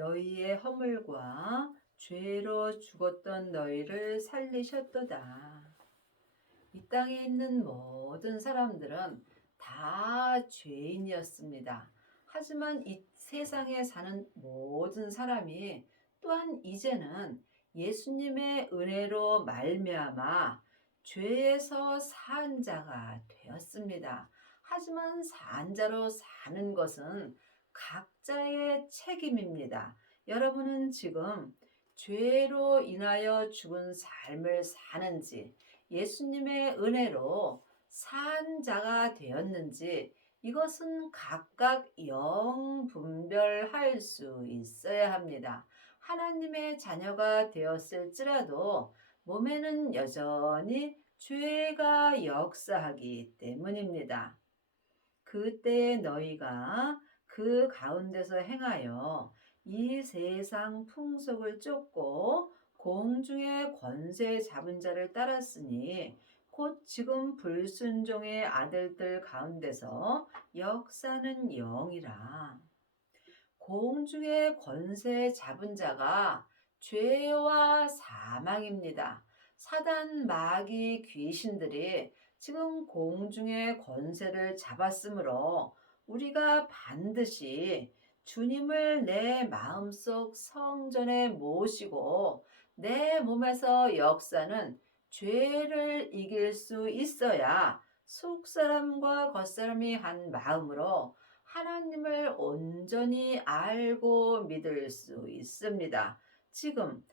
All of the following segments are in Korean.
너희의 허물과 죄로 죽었던 너희를 살리셨도다. 이 땅에 있는 모든 사람들은 다 죄인이었습니다. 하지만 이 세상에 사는 모든 사람이 또한 이제는 예수님의 은혜로 말미암아 죄에서 산 자가 되었습니다. 하지만 산 자로 사는 것은 각자의 책임입니다. 여러분은 지금 죄로 인하여 죽은 삶을 사는지 예수님의 은혜로 산 자가 되었는지 이것은 각각 영분별할 수 있어야 합니다. 하나님의 자녀가 되었을지라도 몸에는 여전히 죄가 역사하기 때문입니다. 그때 너희가 그 가운데서 행하여 이 세상 풍속을 쫓고 공중의 권세 잡은 자를 따랐으니 곧 지금 불순종의 아들들 가운데서 역사는 영이라. 공중의 권세 잡은 자가 죄와 사망입니다. 사단, 마귀, 귀신들이 지금 공중의 권세를 잡았으므로 우리가 반드시 주님을 내 마음속 성전에 모시고 내 몸에서 역사는 죄를 이길 수 있어야 속사람과 겉사람이 한 마음으로 하나님을 온전히 알고 믿을 수 있습니다. 지금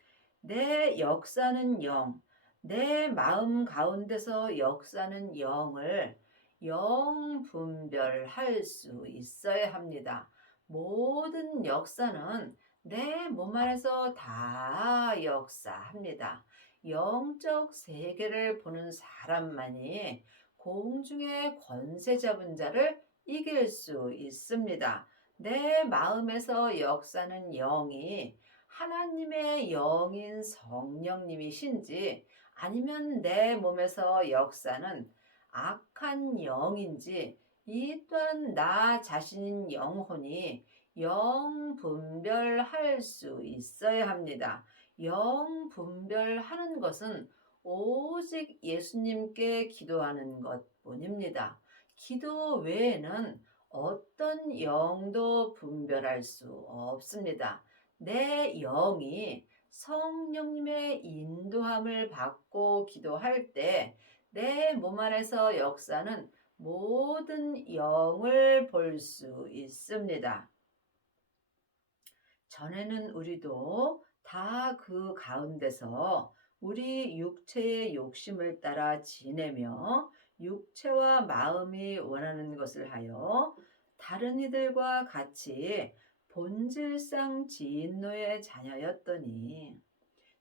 내 역사는 영, 내 마음 가운데서 역사는 영을 영분별할 수 있어야 합니다. 모든 역사는 내 몸 안에서 다 역사합니다. 영적 세계를 보는 사람만이 공중의 권세 잡은 자를 이길 수 있습니다. 내 마음에서 역사는 영이 하나님의 영인 성령님이신지 아니면 내 몸에서 역사는 악한 영인지 이 또한 나 자신인 영혼이 영 분별할 수 있어야 합니다. 영 분별하는 것은 오직 예수님께 기도하는 것뿐입니다. 기도 외에는 어떤 영도 분별할 수 없습니다. 내 영이 성령님의 인도함을 받고 기도할 때 내 몸 안에서 역사는 모든 영을 볼 수 있습니다. 전에는 우리도 다 그 가운데서 우리 육체의 욕심을 따라 지내며 육체와 마음이 원하는 것을 하여 다른 이들과 같이 본질상 진노의 자녀였더니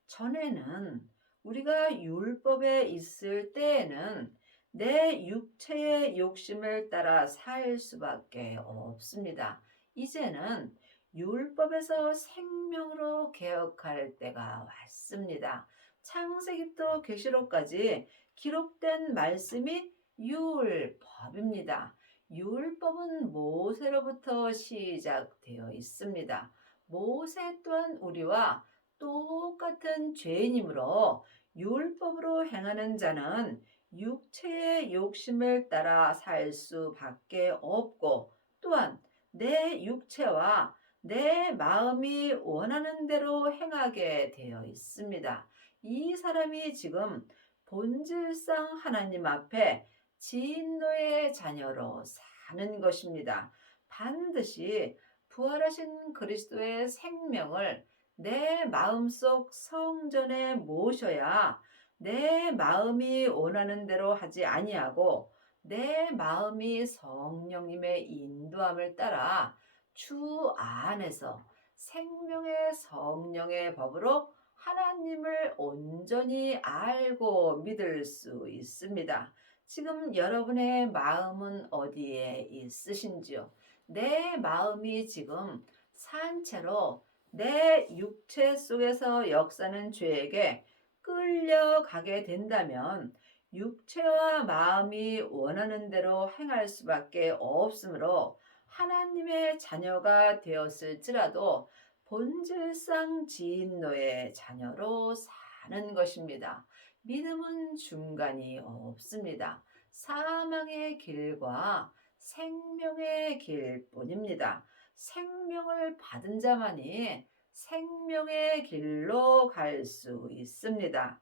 전에는 우리가 율법에 있을 때에는 내 육체의 욕심을 따라 살 수밖에 없습니다. 이제는 율법에서 생명으로 개혁할 때가 왔습니다. 창세기부터 계시록까지 기록된 말씀이 율법입니다. 율법은 모세로부터 시작되어 있습니다. 모세 또한 우리와 똑같은 죄인이므로 율법으로 행하는 자는 육체의 욕심을 따라 살 수밖에 없고 또한 내 육체와 내 마음이 원하는 대로 행하게 되어 있습니다. 이 사람이 지금 본질상 하나님 앞에 진노의 자녀로 사는 것입니다. 반드시 부활하신 그리스도의 생명을 내 마음속 성전에 모셔야 내 마음이 원하는 대로 하지 아니하고 내 마음이 성령님의 인도함을 따라 주 안에서 생명의 성령의 법으로 하나님을 온전히 알고 믿을 수 있습니다. 지금 여러분의 마음은 어디에 있으신지요? 내 마음이 지금 산채로 내 육체 속에서 역사는 죄에게 끌려가게 된다면 육체와 마음이 원하는 대로 행할 수밖에 없으므로 하나님의 자녀가 되었을지라도 본질상 진노의 자녀로 사는 것입니다. 믿음은 중간이 없습니다. 사망의 길과 생명의 길뿐입니다. 생명을 받은 자만이 생명의 길로 갈 수 있습니다.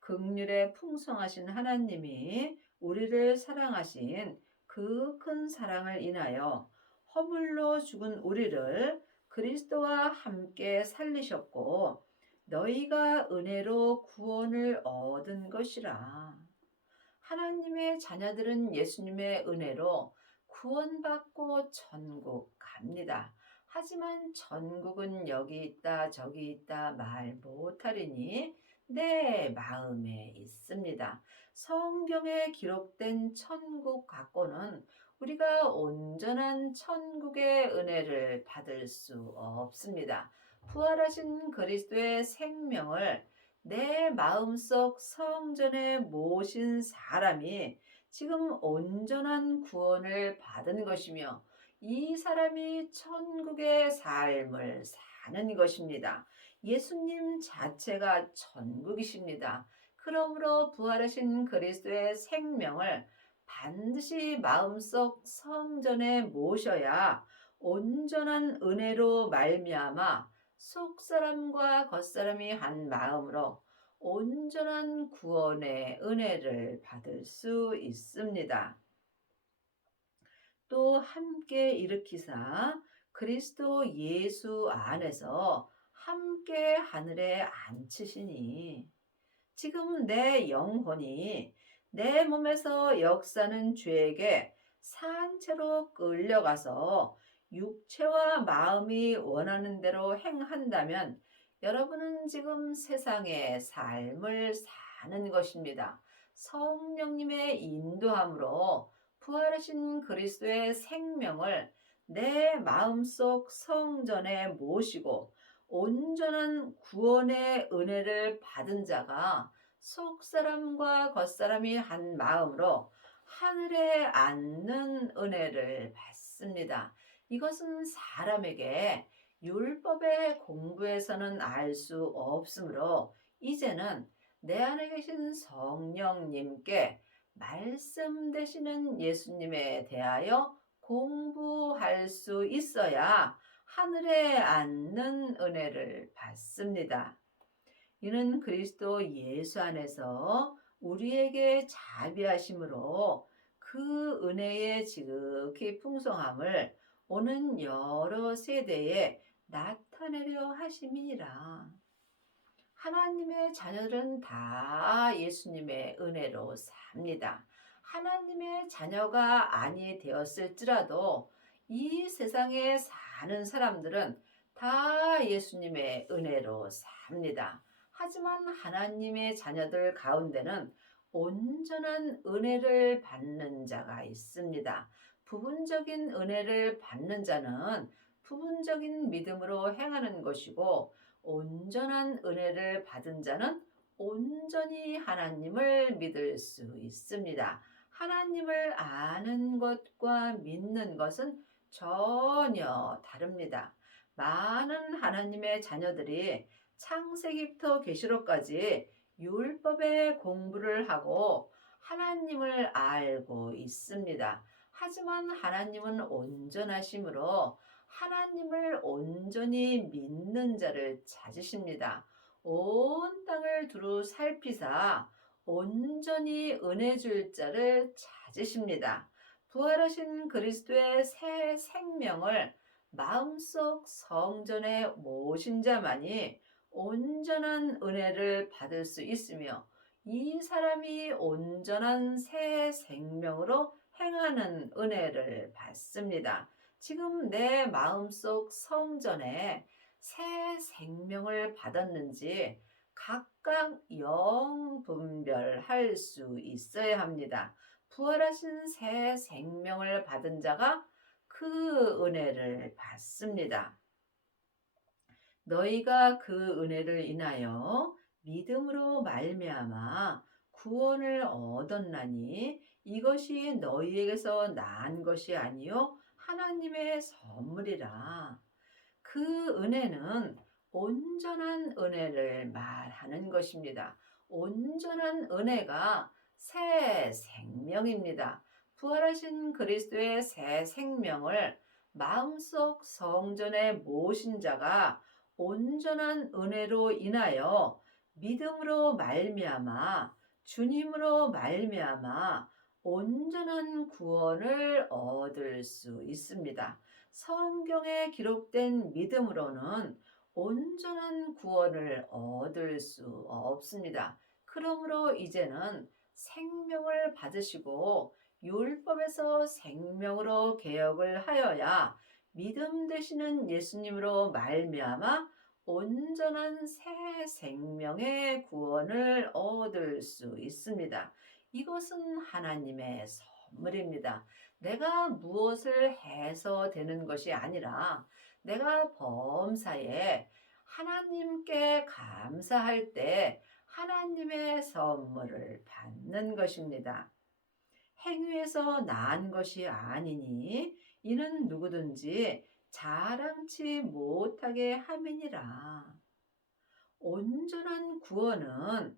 긍휼에 풍성하신 하나님이 우리를 사랑하신 그 큰 사랑을 인하여 허물로 죽은 우리를 그리스도와 함께 살리셨고 너희가 은혜로 구원을 얻은 것이라. 하나님의 자녀들은 예수님의 은혜로 구원받고 천국 갑니다. 하지만 천국은 여기 있다 저기 있다 말 못하리니 내 마음에 있습니다. 성경에 기록된 천국 갖고는 우리가 온전한 천국의 은혜를 받을 수 없습니다. 부활하신 그리스도의 생명을 내 마음속 성전에 모신 사람이 지금 온전한 구원을 받은 것이며 이 사람이 천국의 삶을 사는 것입니다. 예수님 자체가 천국이십니다. 그러므로 부활하신 그리스도의 생명을 반드시 마음속 성전에 모셔야 온전한 은혜로 말미암아 속사람과 겉사람이 한 마음으로 온전한 구원의 은혜를 받을 수 있습니다. 또 함께 일으키사 그리스도 예수 안에서 함께 하늘에 앉히시니 지금 내 영혼이 내 몸에서 역사는 죄에게 산채로 끌려가서 육체와 마음이 원하는 대로 행한다면 여러분은 지금 세상의 삶을 사는 것입니다. 성령님의 인도함으로 부활하신 그리스도의 생명을 내 마음속 성전에 모시고 온전한 구원의 은혜를 받은 자가 속사람과 겉사람이 한 마음으로 하늘에 앉는 은혜를 받습니다. 이것은 사람에게 율법의 공부에서는 알 수 없으므로 이제는 내 안에 계신 성령님께 말씀 되시는 예수님에 대하여 공부할 수 있어야 하늘에 앉는 은혜를 받습니다. 이는 그리스도 예수 안에서 우리에게 자비하심으로 그 은혜의 지극히 풍성함을 오는 여러 세대에 나타내려 하심이니라. 하나님의 자녀들은 다 예수님의 은혜로 삽니다. 하나님의 자녀가 아니 되었을지라도 이 세상에 사는 사람들은 다 예수님의 은혜로 삽니다. 하지만 하나님의 자녀들 가운데는 온전한 은혜를 받는 자가 있습니다. 부분적인 은혜를 받는 자는 부분적인 믿음으로 행하는 것이고 온전한 은혜를 받은 자는 온전히 하나님을 믿을 수 있습니다. 하나님을 아는 것과 믿는 것은 전혀 다릅니다. 많은 하나님의 자녀들이 창세기부터 계시록까지 율법의 공부를 하고 하나님을 알고 있습니다. 하지만 하나님은 온전하심으로 하나님을 온전히 믿는 자를 찾으십니다. 온 땅을 두루 살피사 온전히 은혜 줄 자를 찾으십니다. 부활하신 그리스도의 새 생명을 마음속 성전에 모신 자만이 온전한 은혜를 받을 수 있으며 이 사람이 온전한 새 생명으로 행하는 은혜를 받습니다. 지금 내 마음속 성전에 새 생명을 받았는지 각각 영 분별할 수 있어야 합니다. 부활하신 새 생명을 받은 자가 그 은혜를 받습니다. 너희가 그 은혜를 인하여 믿음으로 말미암아 구원을 얻었나니 이것이 너희에게서 난 것이 아니요 하나님의 선물이라. 그 은혜는 온전한 은혜를 말하는 것입니다. 온전한 은혜가 새 생명입니다. 부활하신 그리스도의 새 생명을 마음속 성전에 모신 자가 온전한 은혜로 인하여 믿음으로 말미암아 주님으로 말미암아 온전한 구원을 얻을 수 있습니다. 성경에 기록된 믿음으로는 온전한 구원을 얻을 수 없습니다. 그러므로 이제는 생명을 받으시고 율법에서 생명으로 개혁을 하여야 믿음 되시는 예수님으로 말미암아 온전한 새 생명의 구원을 얻을 수 있습니다. 이것은 하나님의 선물입니다. 내가 무엇을 해서 되는 것이 아니라 내가 범사에 하나님께 감사할 때 하나님의 선물을 받는 것입니다. 행위에서 난 것이 아니니 이는 누구든지 자랑치 못하게 함이니라. 온전한 구원은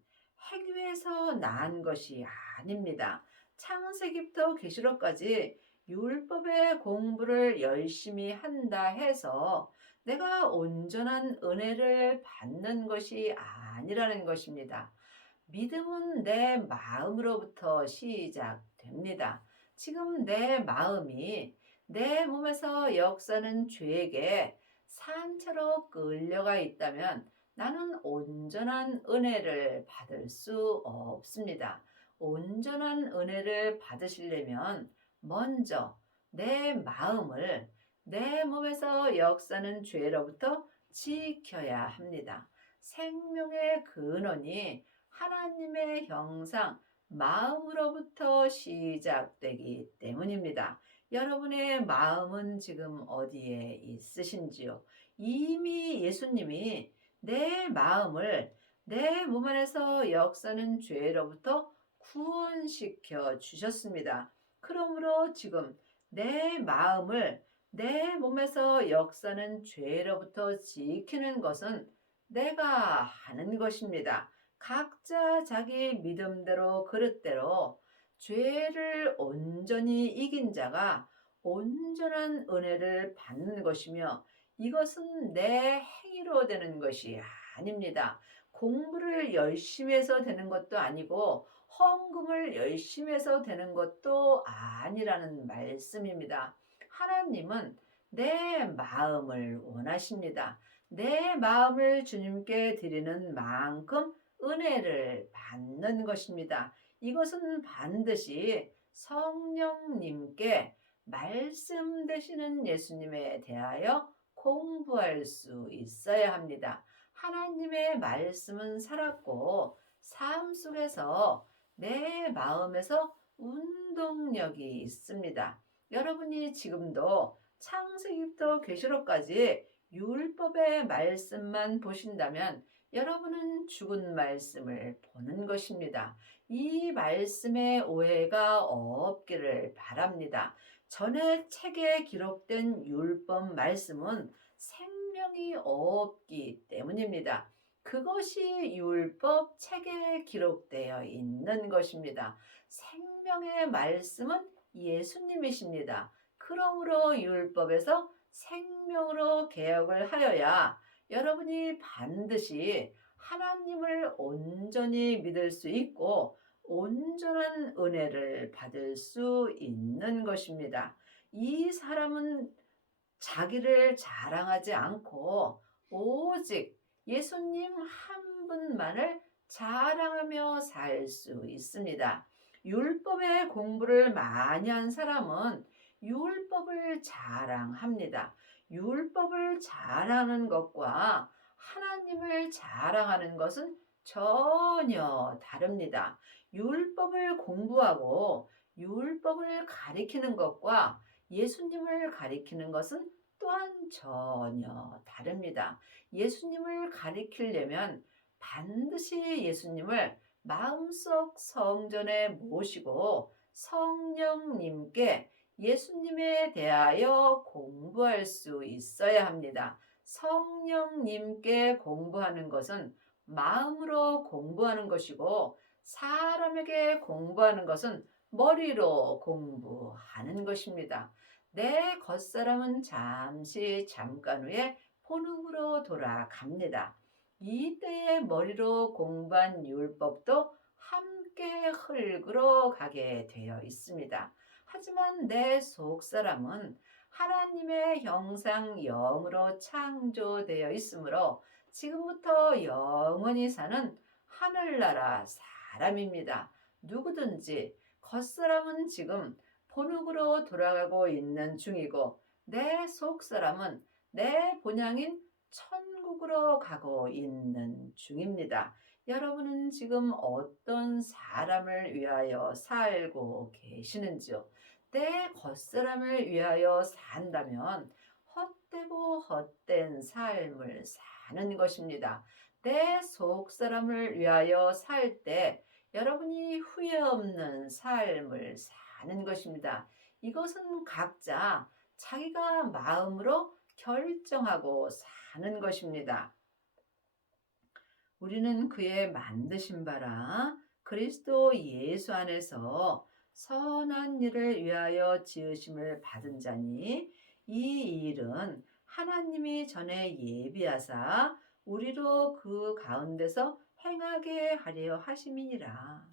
행위에서 난 것이 아닙니다. 창세기부터 계시록까지 율법의 공부를 열심히 한다 해서 내가 온전한 은혜를 받는 것이 아니라는 것입니다. 믿음은 내 마음으로부터 시작됩니다. 지금 내 마음이 내 몸에서 역사는 죄에게 산채로 끌려가 있다면 나는 온전한 은혜를 받을 수 없습니다. 온전한 은혜를 받으시려면 먼저 내 마음을 내 몸에서 역사는 죄로부터 지켜야 합니다. 생명의 근원이 하나님의 형상, 마음으로부터 시작되기 때문입니다. 여러분의 마음은 지금 어디에 있으신지요? 이미 예수님이 내 마음을 내 몸 안에서 역사는 죄로부터 구원시켜 주셨습니다. 그러므로 지금 내 마음을 내 몸에서 역사는 죄로부터 지키는 것은 내가 하는 것입니다. 각자 자기 믿음대로 그릇대로 죄를 온전히 이긴 자가 온전한 은혜를 받는 것이며 이것은 내 행위로 되는 것이 아닙니다. 공부를 열심히 해서 되는 것도 아니고 헌금을 열심히 해서 되는 것도 아니라는 말씀입니다. 하나님은 내 마음을 원하십니다. 내 마음을 주님께 드리는 만큼 은혜를 받는 것입니다. 이것은 반드시 성령님께 말씀 되시는 예수님에 대하여 공부할 수 있어야 합니다. 하나님의 말씀은 살았고 삶 속에서 내 마음에서 운동력이 있습니다. 여러분이 지금도 창세기부터 계시록까지 율법의 말씀만 보신다면 여러분은 죽은 말씀을 보는 것입니다. 이 말씀에 오해가 없기를 바랍니다. 전에 책에 기록된 율법 말씀은 생명이 없기 때문입니다. 그것이 율법 책에 기록되어 있는 것입니다. 생명의 말씀은 예수님이십니다. 그러므로 율법에서 생명으로 개혁을 하여야 여러분이 반드시 하나님을 온전히 믿을 수 있고 온전한 은혜를 받을 수 있는 것입니다. 이 사람은 자기를 자랑하지 않고 오직 예수님 한 분만을 자랑하며 살 수 있습니다. 율법의 공부를 많이 한 사람은 율법을 자랑합니다. 율법을 자랑하는 것과 하나님을 자랑하는 것은 전혀 다릅니다. 율법을 공부하고 율법을 가리키는 것과 예수님을 가리키는 것은 또한 전혀 다릅니다. 예수님을 가리키려면 반드시 예수님을 마음속 성전에 모시고 성령님께 예수님에 대하여 공부할 수 있어야 합니다. 성령님께 공부하는 것은 마음으로 공부하는 것이고, 사람에게 공부하는 것은 머리로 공부하는 것입니다. 내 겉사람은 잠깐 후에 본흙으로 돌아갑니다. 이때에 머리로 공부한 율법도 함께 흙으로 가게 되어 있습니다. 하지만 내 속사람은 하나님의 형상 영으로 창조되어 있으므로 지금부터 영원히 사는 하늘나라 사람입니다. 누구든지 겉사람은 지금 본흙으로 돌아가고 있는 중이고, 내 속사람은 내 본향인 천국으로 가고 있는 중입니다. 여러분은 지금 어떤 사람을 위하여 살고 계시는지요? 내 겉사람을 위하여 산다면 헛되고 헛된 삶을 사는 것입니다. 내 속사람을 위하여 살 때 여러분이 후회 없는 삶을 사는 것입니다. 이것은 각자 자기가 마음으로 결정하고 사는 것입니다. 우리는 그의 만드신 바라 그리스도 예수 안에서 선한 일을 위하여 지으심을 받은 자니, 이 일은 하나님이 전에 예비하사 우리로 그 가운데서 행하게 하려 하심이니라.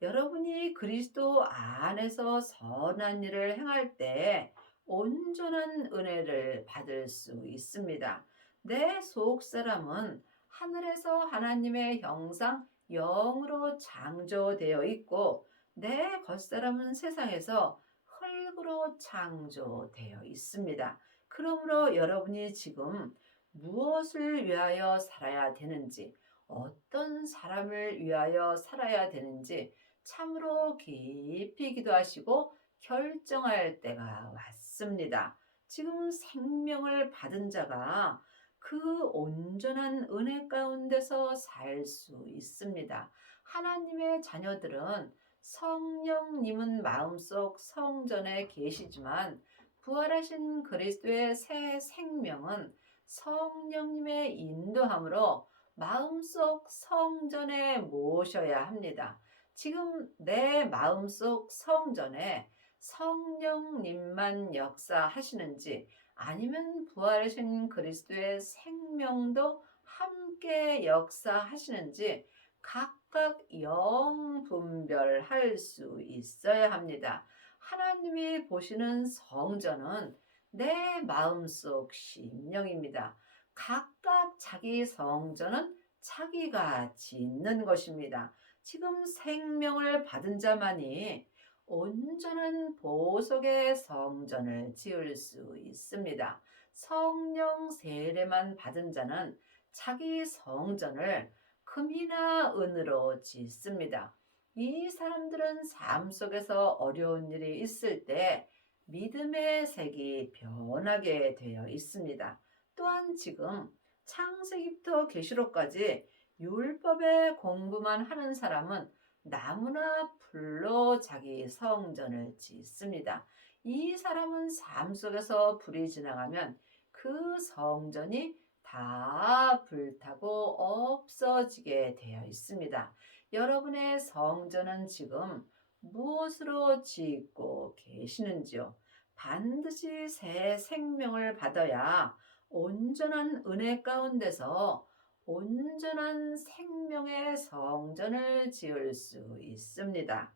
여러분이 그리스도 안에서 선한 일을 행할 때 온전한 은혜를 받을 수 있습니다. 내 속사람은 하늘에서 하나님의 형상 영으로 창조되어 있고, 내 겉사람은 세상에서 흙으로 창조되어 있습니다. 그러므로 여러분이 지금 무엇을 위하여 살아야 되는지, 어떤 사람을 위하여 살아야 되는지 참으로 깊이 기도하시고 결정할 때가 왔습니다. 지금 생명을 받은 자가 그 온전한 은혜 가운데서 살 수 있습니다. 하나님의 자녀들은 성령님은 마음속 성전에 계시지만, 부활하신 그리스도의 새 생명은 성령님의 인도함으로 마음속 성전에 모셔야 합니다. 지금 내 마음속 성전에 성령님만 역사하시는지, 아니면 부활하신 그리스도의 생명도 함께 역사하시는지 각각 영분별할 수 있어야 합니다. 하나님이 보시는 성전은 내 마음속 심령입니다. 각각 자기 성전은 자기가 짓는 것입니다. 지금 생명을 받은 자만이 온전한 보석의 성전을 지을 수 있습니다. 성령 세례만 받은 자는 자기 성전을 금이나 은으로 짓습니다. 이 사람들은 삶 속에서 어려운 일이 있을 때 믿음의 색이 변하게 되어 있습니다. 또한 지금 창세기부터 계시록까지 율법의 공부만 하는 사람은 나무나 불로 자기 성전을 짓습니다. 이 사람은 삶 속에서 불이 지나가면 그 성전이 다 불타고 없어지게 되어 있습니다. 여러분의 성전은 지금 무엇으로 짓고 계시는지요? 반드시 새 생명을 받아야 온전한 은혜 가운데서 온전한 생명의 성전을 지을 수 있습니다.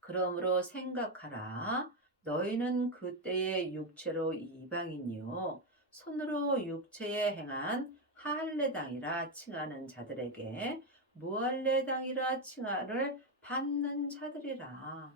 그러므로 생각하라. 너희는 그때의 육체로 이방인이요 손으로 육체에 행한 할례당이라 칭하는 자들에게 무할례당이라 칭하를 받는 자들이라.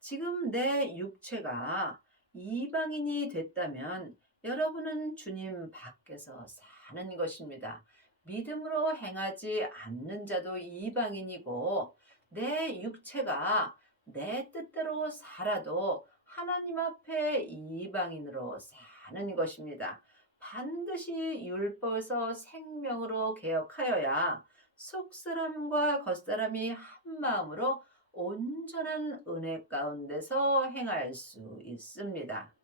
지금 내 육체가 이방인이 됐다면 여러분은 주님 밖에서 사는 것입니다. 믿음으로 행하지 않는 자도 이방인이고, 내 육체가 내 뜻대로 살아도 하나님 앞에 이방인으로 사는 것입니다. 반드시 율법에서 생명으로 개혁하여야 속사람과 겉사람이 한 마음으로 온전한 은혜 가운데서 행할 수 있습니다.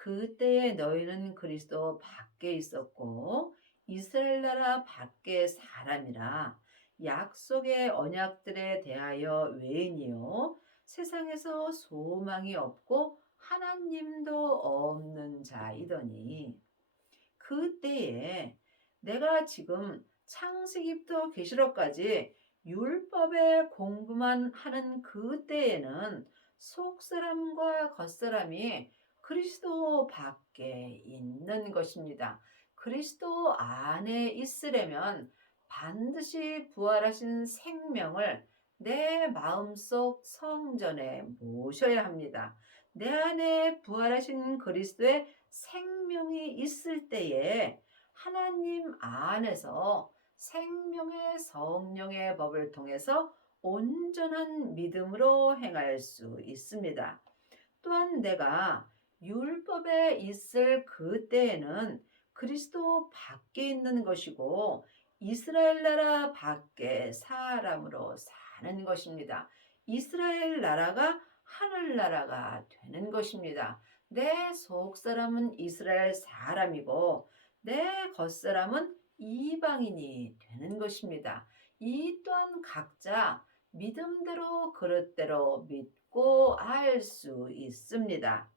그때에 너희는 그리스도 밖에 있었고 이스라엘 나라 밖의 사람이라 약속의 언약들에 대하여 외인이요 세상에서 소망이 없고 하나님도 없는 자이더니 그때에 내가 지금 창세기부터 계시록까지 율법의 공부만 하는 그때에는 속사람과 겉사람이 그리스도 밖에 있는 것입니다. 그리스도 안에 있으려면 반드시 부활하신 생명을 내 마음속 성전에 모셔야 합니다. 내 안에 부활하신 그리스도의 생명이 있을 때에 하나님 안에서 생명의 성령의 법을 통해서 온전한 믿음으로 행할 수 있습니다. 또한 내가 율법에 있을 그때에는 그리스도 밖에 있는 것이고 이스라엘 나라 밖에 사람으로 사는 것입니다. 이스라엘 나라가 하늘나라가 되는 것입니다. 내 속사람은 이스라엘 사람이고 내 겉사람은 이방인이 되는 것입니다. 이 또한 각자 믿음대로 그릇대로 믿고 알 수 있습니다.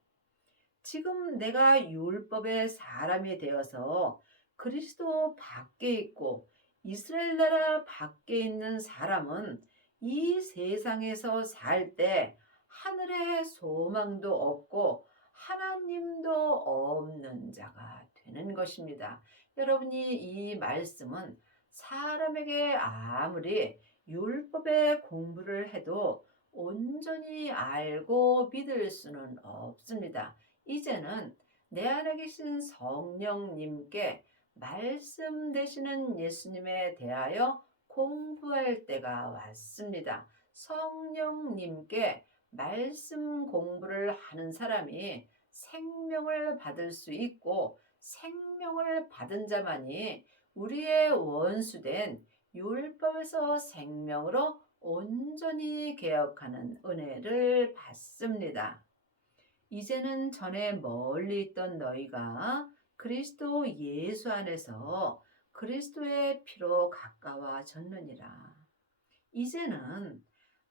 지금 내가 율법의 사람이 되어서 그리스도 밖에 있고 이스라엘 나라 밖에 있는 사람은 이 세상에서 살 때 하늘의 소망도 없고 하나님도 없는 자가 되는 것입니다. 여러분이 이 말씀은 사람에게 아무리 율법의 공부를 해도 온전히 알고 믿을 수는 없습니다. 이제는 내 안에 계신 성령님께 말씀 되시는 예수님에 대하여 공부할 때가 왔습니다. 성령님께 말씀 공부를 하는 사람이 생명을 받을 수 있고 생명을 받은 자만이 우리의 원수된 율법에서 생명으로 온전히 개혁하는 은혜를 받습니다. 이제는 전에 멀리 있던 너희가 그리스도 예수 안에서 그리스도의 피로 가까워졌느니라. 이제는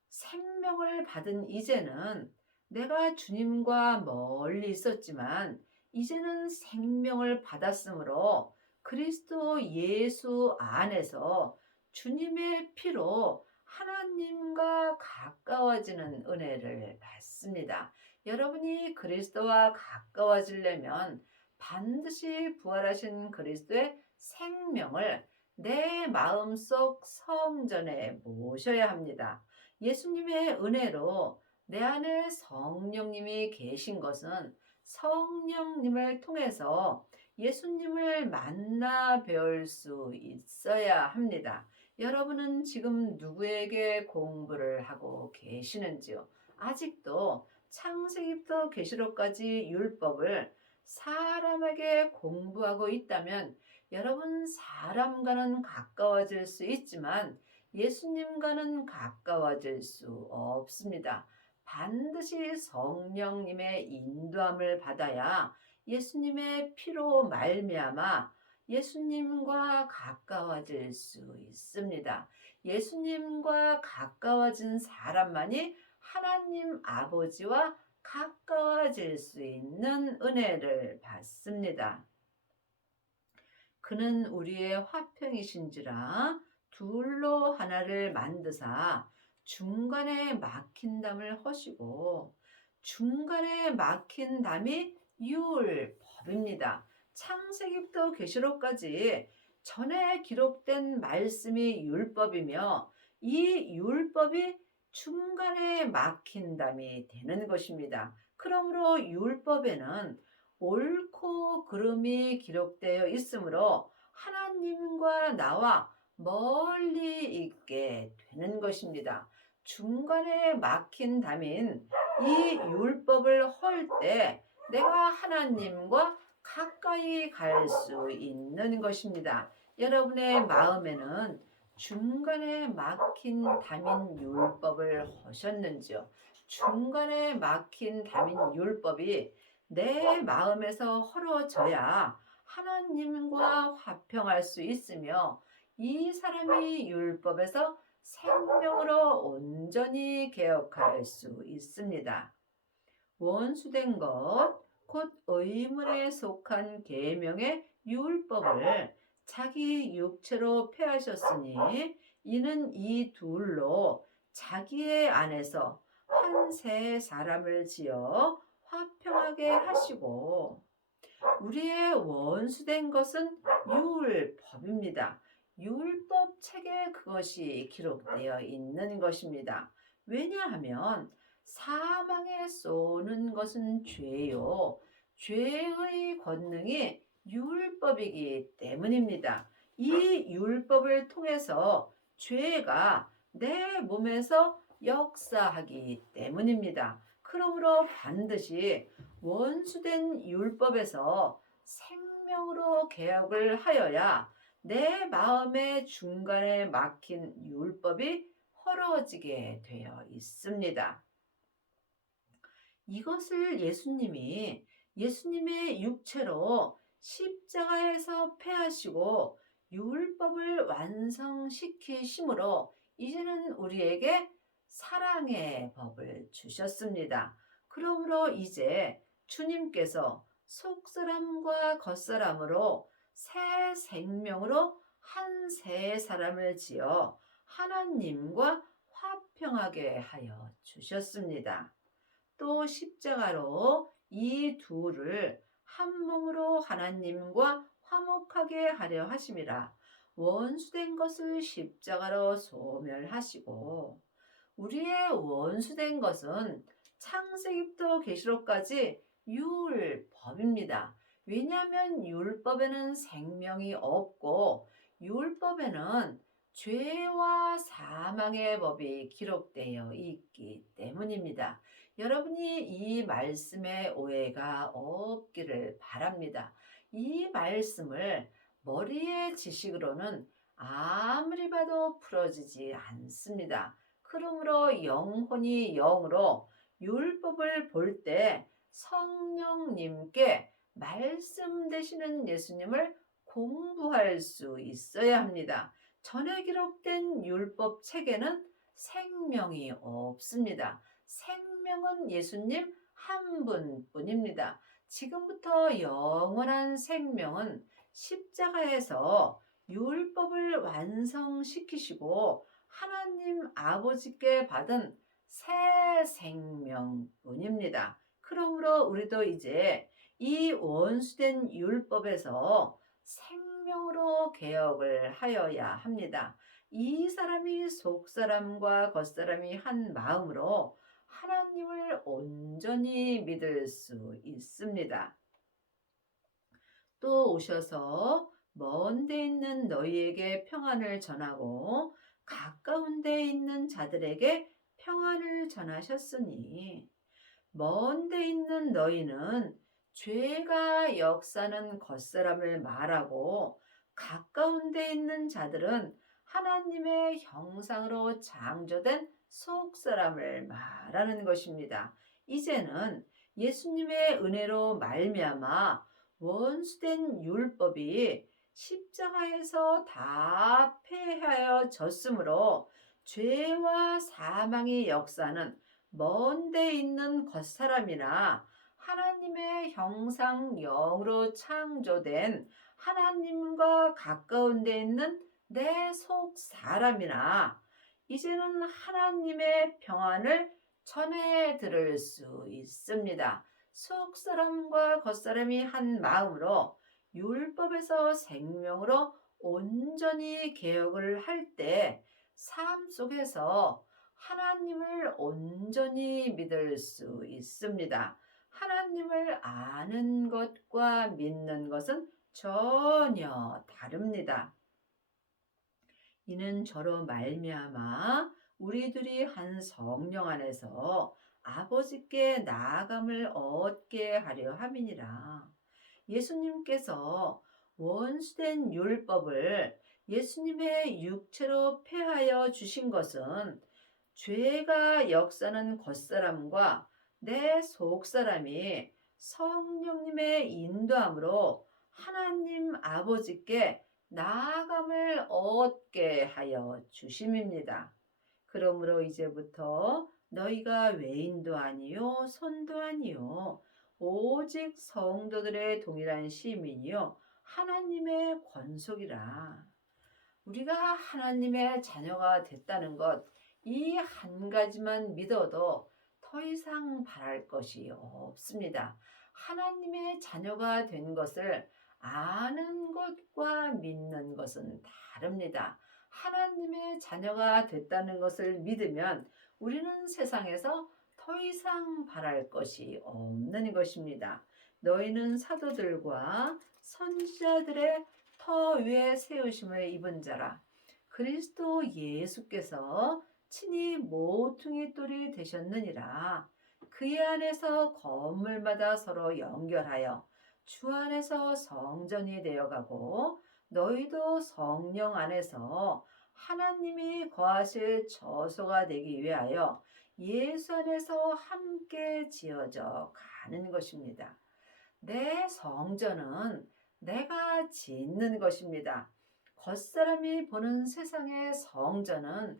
생명을 받은 이제는 내가 주님과 멀리 있었지만 이제는 생명을 받았으므로 그리스도 예수 안에서 주님의 피로 하나님과 가까워지는 은혜를 받습니다. 여러분이 그리스도와 가까워지려면 반드시 부활하신 그리스도의 생명을 내 마음속 성전에 모셔야 합니다. 예수님의 은혜로 내 안에 성령님이 계신 것은 성령님을 통해서 예수님을 만나 배울 수 있어야 합니다. 여러분은 지금 누구에게 공부를 하고 계시는지요? 아직도 창세기부터 계시록까지 율법을 사람에게 공부하고 있다면 여러분 사람과는 가까워질 수 있지만 예수님과는 가까워질 수 없습니다. 반드시 성령님의 인도함을 받아야 예수님의 피로 말미암아 예수님과 가까워질 수 있습니다. 예수님과 가까워진 사람만이 하나님 아버지와 가까워질 수 있는 은혜를 받습니다. 그는 우리의 화평이신지라 둘로 하나를 만드사 중간에 막힌 담을 허시고 중간에 막힌 담이 율법입니다. 창세기부터 계시록까지 전에 기록된 말씀이 율법이며 이 율법이 중간에 막힌 담이 되는 것입니다. 그러므로 율법에는 옳고 그름이 기록되어 있으므로 하나님과 나와 멀리 있게 되는 것입니다. 중간에 막힌 담인 이 율법을 헐 때 내가 하나님과 가까이 갈 수 있는 것입니다. 여러분의 마음에는 중간에 막힌 담인 율법을 하셨는지요? 중간에 막힌 담인 율법이 내 마음에서 헐어져야 하나님과 화평할 수 있으며 이 사람이 율법에서 생명으로 온전히 개혁할 수 있습니다. 원수된 것, 곧 의문에 속한 계명의 율법을 자기 육체로 폐하셨으니 이는 이 둘로 자기의 안에서 한 새 사람을 지어 화평하게 하시고 우리의 원수된 것은 율법입니다. 율법 책에 그것이 기록되어 있는 것입니다. 왜냐하면 사망에 쏘는 것은 죄요. 죄의 권능이 율법이기 때문입니다. 이 율법을 통해서 죄가 내 몸에서 역사하기 때문입니다. 그러므로 반드시 원수된 율법에서 생명으로 개혁을 하여야 내 마음의 중간에 막힌 율법이 헐어지게 되어 있습니다. 이것을 예수님의 육체로 십자가에서 폐하시고 율법을 완성시키심으로 이제는 우리에게 사랑의 법을 주셨습니다. 그러므로 이제 주님께서 속사람과 겉사람으로 새 생명으로 한 새 사람을 지어 하나님과 화평하게 하여 주셨습니다. 또 십자가로 이 둘을 한 몸으로 하나님과 화목하게 하려 하심이라 원수된 것을 십자가로 소멸하시고 우리의 원수된 것은 창세기부터 계시록까지 율법입니다. 왜냐하면 율법에는 생명이 없고 율법에는 죄와 사망의 법이 기록되어 있기 때문입니다. 여러분이 이 말씀에 오해가 없기를 바랍니다. 이 말씀을 머리의 지식으로는 아무리 봐도 풀어지지 않습니다. 그러므로 영혼이 영으로 율법을 볼 때 성령님께 말씀 되시는 예수님을 공부할 수 있어야 합니다. 전에 기록된 율법 책에는 생명이 없습니다. 생명은 예수님 한 분뿐입니다. 지금부터 영원한 생명은 십자가에서 율법을 완성시키시고 하나님 아버지께 받은 새 생명뿐입니다. 그러므로 우리도 이제 이 원수된 율법에서 생명으로 개혁을 하여야 합니다. 이 사람이 속사람과 겉사람이 한 마음으로 하나님을 온전히 믿을 수 있습니다. 또 오셔서 먼 데 있는 너희에게 평안을 전하고 가까운 데 있는 자들에게 평안을 전하셨으니 먼 데 있는 너희는 죄가 역사는 겉사람을 말하고 가까운 데 있는 자들은 하나님의 형상으로 창조된 속사람을 말하는 것입니다. 이제는 예수님의 은혜로 말미암아 원수된 율법이 십자가에서 다 폐하여졌으므로 죄와 사망의 역사는 먼 데 있는 겉사람이나 하나님의 형상 영으로 창조된 하나님과 가까운 데 있는 내 속 사람이나 이제는 하나님의 평안을 전해 들을 수 있습니다. 속 사람과 겉 사람이 한 마음으로 율법에서 생명으로 온전히 개혁을 할 때 삶 속에서 하나님을 온전히 믿을 수 있습니다. 하나님을 아는 것과 믿는 것은 전혀 다릅니다. 이는 저로 말미암아 우리들이 한 성령 안에서 아버지께 나아감을 얻게 하려 함이니라. 예수님께서 원수된 율법을 예수님의 육체로 폐하여 주신 것은 죄가 역사는 겉사람과 내 속사람이 성령님의 인도함으로 하나님 아버지께 나아감을 얻게 하여 주심입니다. 그러므로 이제부터 너희가 외인도 아니요 손도 아니요 오직 성도들의 동일한 시민이요 하나님의 권속이라. 우리가 하나님의 자녀가 됐다는 것, 이 한 가지만 믿어도 더 이상 바랄 것이 없습니다. 하나님의 자녀가 된 것을 아는 것과 믿는 것은 다릅니다. 하나님의 자녀가 됐다는 것을 믿으면 우리는 세상에서 더 이상 바랄 것이 없는 것입니다. 너희는 사도들과 선지자들의 터 위에 세우심을 입은 자라. 그리스도 예수께서 친히 모퉁이 돌이 되셨느니라. 그의 안에서 건물마다 서로 연결하여 주 안에서 성전이 되어가고 너희도 성령 안에서 하나님이 거하실 처소가 되기 위하여 예수 안에서 함께 지어져 가는 것입니다. 내 성전은 내가 짓는 것입니다. 겉사람이 보는 세상의 성전은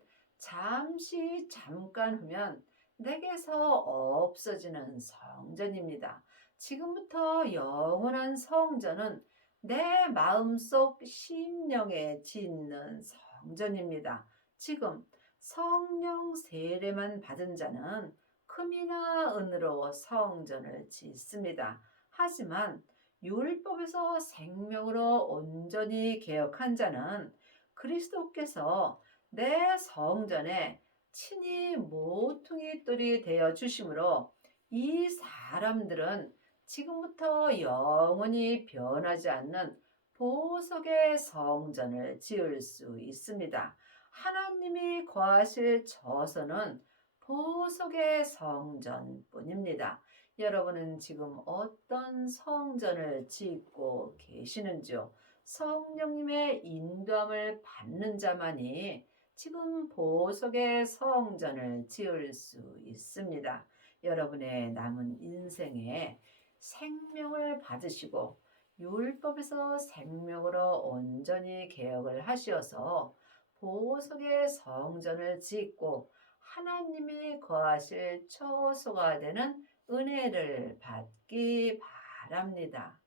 잠깐 후면 내게서 없어지는 성전입니다. 지금부터 영원한 성전은 내 마음속 심령에 짓는 성전입니다. 지금 성령 세례만 받은 자는 금이나 은으로 성전을 짓습니다. 하지만 율법에서 생명으로 온전히 개혁한 자는 그리스도께서 내 성전에 친히 모퉁이 돌이 되어 주심으로 이 사람들은 지금부터 영원히 변하지 않는 보석의 성전을 지을 수 있습니다. 하나님이 거하실 처소는 보석의 성전뿐입니다. 여러분은 지금 어떤 성전을 짓고 계시는지요? 성령님의 인도함을 받는 자만이 지금 보석의 성전을 지을 수 있습니다. 여러분의 남은 인생에 생명을 받으시고 율법에서 생명으로 온전히 개혁을 하시어서 보석의 성전을 짓고 하나님이 거하실 처소가 되는 은혜를 받기 바랍니다.